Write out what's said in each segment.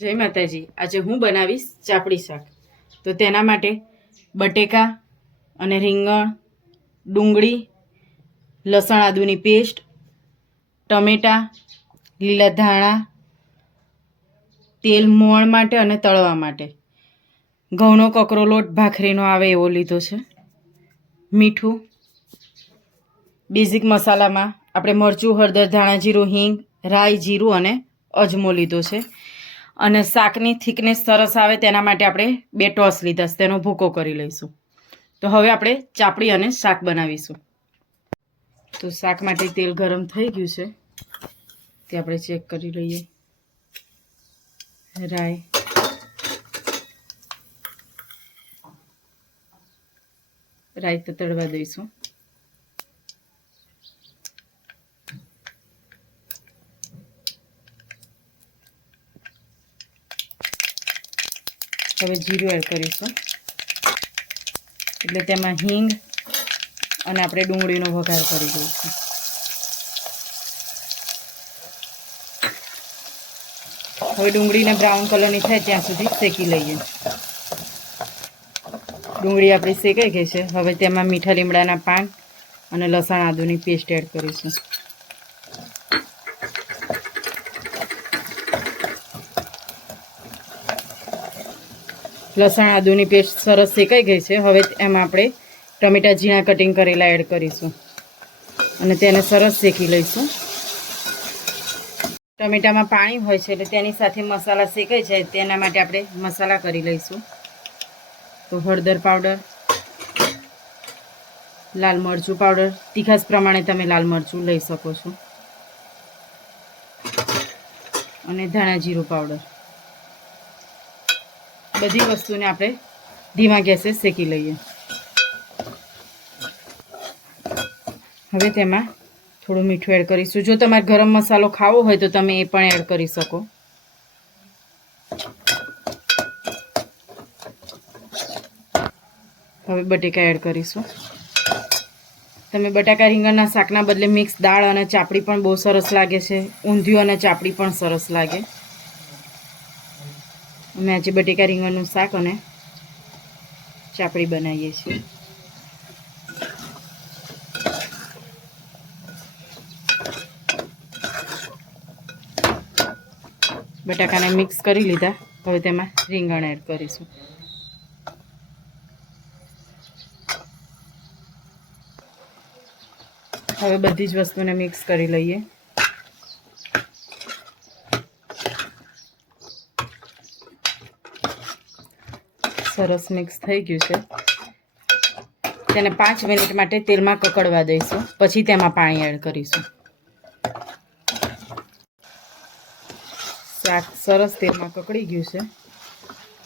જય માતાજી। આજે હું બનાવીશ ચાપડી શાક। તો તેના માટે બટેકા અને રીંગણ, ડુંગળી, લસણ આદુની પેસ્ટ, ટમેટા, લીલા ધાણા, તેલ મોણ માટે અને તળવા માટે, ઘઉંનો કકરો લોટ ભાખરીનો આવે એવો લીધો છે, મીઠું, બેઝિક મસાલામાં આપણે મરચું, હળદર, ધાણા જીરું, હિંગ, રાઈ, જીરું અને અજમો લીધો છે। અને શાકની થિકનેસ સરસ આવે તેના માટે આપણે 2 ટોસ લીધા છે, તેનો ભૂકો કરી લઈશું। તો હવે આપણે ચાપડી અને શાક બનાવીશું। તો શાક માટે તેલ ગરમ થઈ ગયું છે, તે આપણે ચેક કરી લઈએ। રાઈ, રાઈ તો તળવા દઈશું। હવે જીરું એડ કરીશું, એટલે તેમાં હિંગ અને આપણે ડુંગળીનો વઘાર કરી દઈશું। હવે ડુંગળીને બ્રાઉન કલરની થાય ત્યાં સુધી શેકી લઈએ। ડુંગળી આપણી શેકાઈ ગઈ છે। હવે તેમાં મીઠા લીમડાના પાન અને લસણ આદુની પેસ્ટ એડ કરીશું। લસણ આદુની પેસ્ટ સરસ શેકાઈ ગઈ છે। હવે એમાં આપણે ટમેટા ઝીણા કટિંગ કરેલા એડ કરીશું અને તેને સરસ શેકી લઈશું। ટમેટામાં પાણી હોય છે એટલે તેની સાથે મસાલા શેકાઈ જાય તેના માટે આપણે મસાલા કરી લઈશું। તો હળદર પાવડર, લાલ મરચું પાવડર, તીખાસ પ્રમાણે તમે લાલ મરચું લઈ શકો છો, અને ધાણા જીરું પાવડર। બધી વસ્તુને આપણે ધીમા ગેસે શેકી લઈએ। હવે તેમાં થોડું મીઠું એડ કરીશું। જો તમારે ગરમ મસાલો ખાવો હોય તો તમે એ પણ એડ કરી શકો। હવે બટેકા એડ કરીશું। તમે બટાકા રીંગણના શાકના બદલે મિક્સ દાળ અને ચાપડી પણ બહુ સરસ લાગે છે, ઊંધિયું અને ચાપડી પણ સરસ લાગે। અમે આજે બટેકા રીંગણનું શાક અને ચાપડી બનાવીએ છીએ। બટાકાને મિક્સ કરી લીધા। હવે તેમાં રીંગણ એડ કરીશું। હવે બધી જ વસ્તુને મિક્સ કરી લઈએ। સરસ મિક્સ થઈ ગયું છે, તેને 5 મિનિટ માટે તેલમાં કકડવા દઈશું, પછી તેમાં પાણી એડ કરીશું। શાક સરસ તેલમાં કકડી ગયું છે,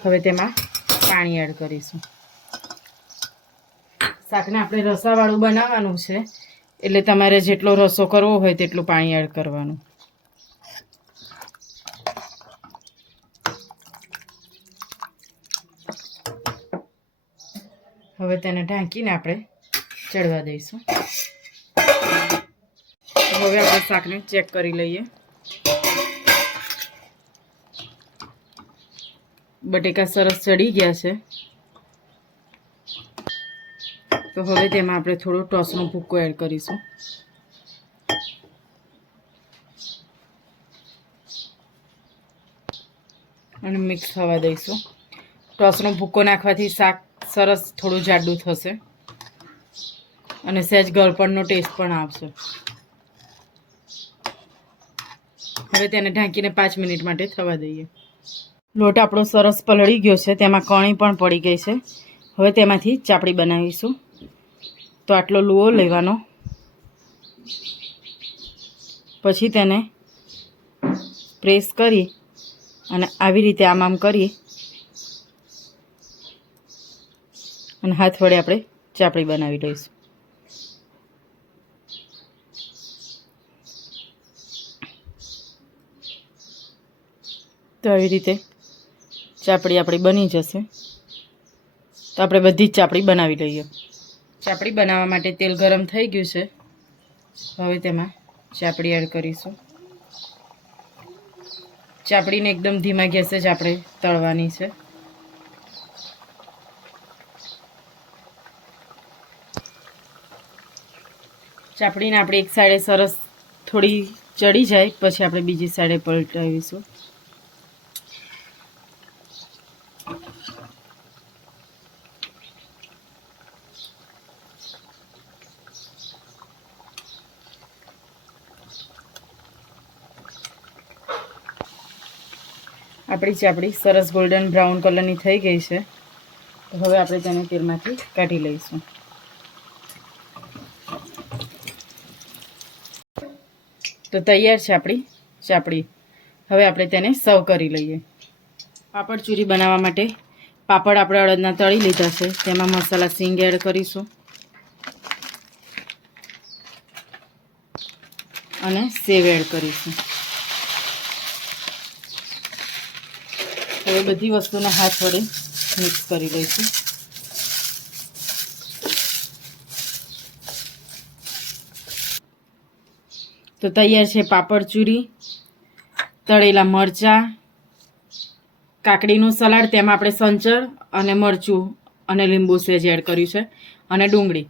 હવે તેમાં પાણી એડ કરીશું। શાકને આપણે રસાવાળું બનાવવાનું છે એટલે તમારે જેટલો રસો કરવો હોય તેટલું પાણી એડ કરવાનું। હવે તેને ઢાંકીને આપણે ચડવા દઈશું। હવે આપણે શાકને ચેક કરી લઈએ। બટેકા સરસ ચડી ગયા છે, તો હવે તેમાં આપણે થોડો ટોસનો ભૂકો એડ કરીશું। અને મિક્સ થવા દઈશું। ટોસનો ભૂકો નાખવાથી શાક સરસ થોડું જાડું થશે અને સહેજ ગળપણનો ટેસ્ટ પણ આવશે। હવે તેને ઢાંકીને 5 મિનિટ માટે થવા દઈએ। લોટ આપણો સરસ પલળી ગયો છે, તેમાં કણી પણ પડી ગઈ છે। હવે તેમાંથી ચાપડી બનાવીશું। તો આટલો લુઓ લેવાનો, પછી તેને પ્રેસ કરી અને આવી રીતે આમ કરી અને હાથ વડે આપણે ચાપડી બનાવી લઈશું। તો આવી રીતે ચાપડી આપણી બની જશે। તો આપણે બધી જ ચાપડી બનાવી લઈએ। ચાપડી બનાવવા માટે તેલ ગરમ થઈ ગયું છે, હવે તેમાં ચાપડી એડ કરીશું। ચાપડીને એકદમ ધીમા ગેસે જ આપણે તળવાની છે. ચાપડીને આપણે એક સાઈડે સરસ થોડી ચડી જાય પછી આપણે બીજી સાઈડે પલટાવીશું. આપણી ચાપડી સરસ ગોલ્ડન બ્રાઉન કલરની થઈ ગઈ છે. તો હવે આપણે તેને તેલમાંથી કાઢી લઈશું. તો તૈયાર છે આપણી ચાપડી. હવે આપણે તેને સર્વ કરી લઈએ. પાપડ ચૂરી બનાવવા માટે પાપડ આપણે અડદના તળી લીધા છે. તેમાં મસાલા સિંગ એડ કરીશું અને સેવ એડ કરીશું. હવે બધી વસ્તુને હાથ વડે મિક્સ કરી લઈશું. તો તૈયાર છે પાપડ ચૂરી, તળેલા મરચાં, કાકડીનું સલાડ. તેમાં આપણે સંચર અને મરચું અને લીંબુ સેજ એડ કર્યું છે અને ડુંગળી.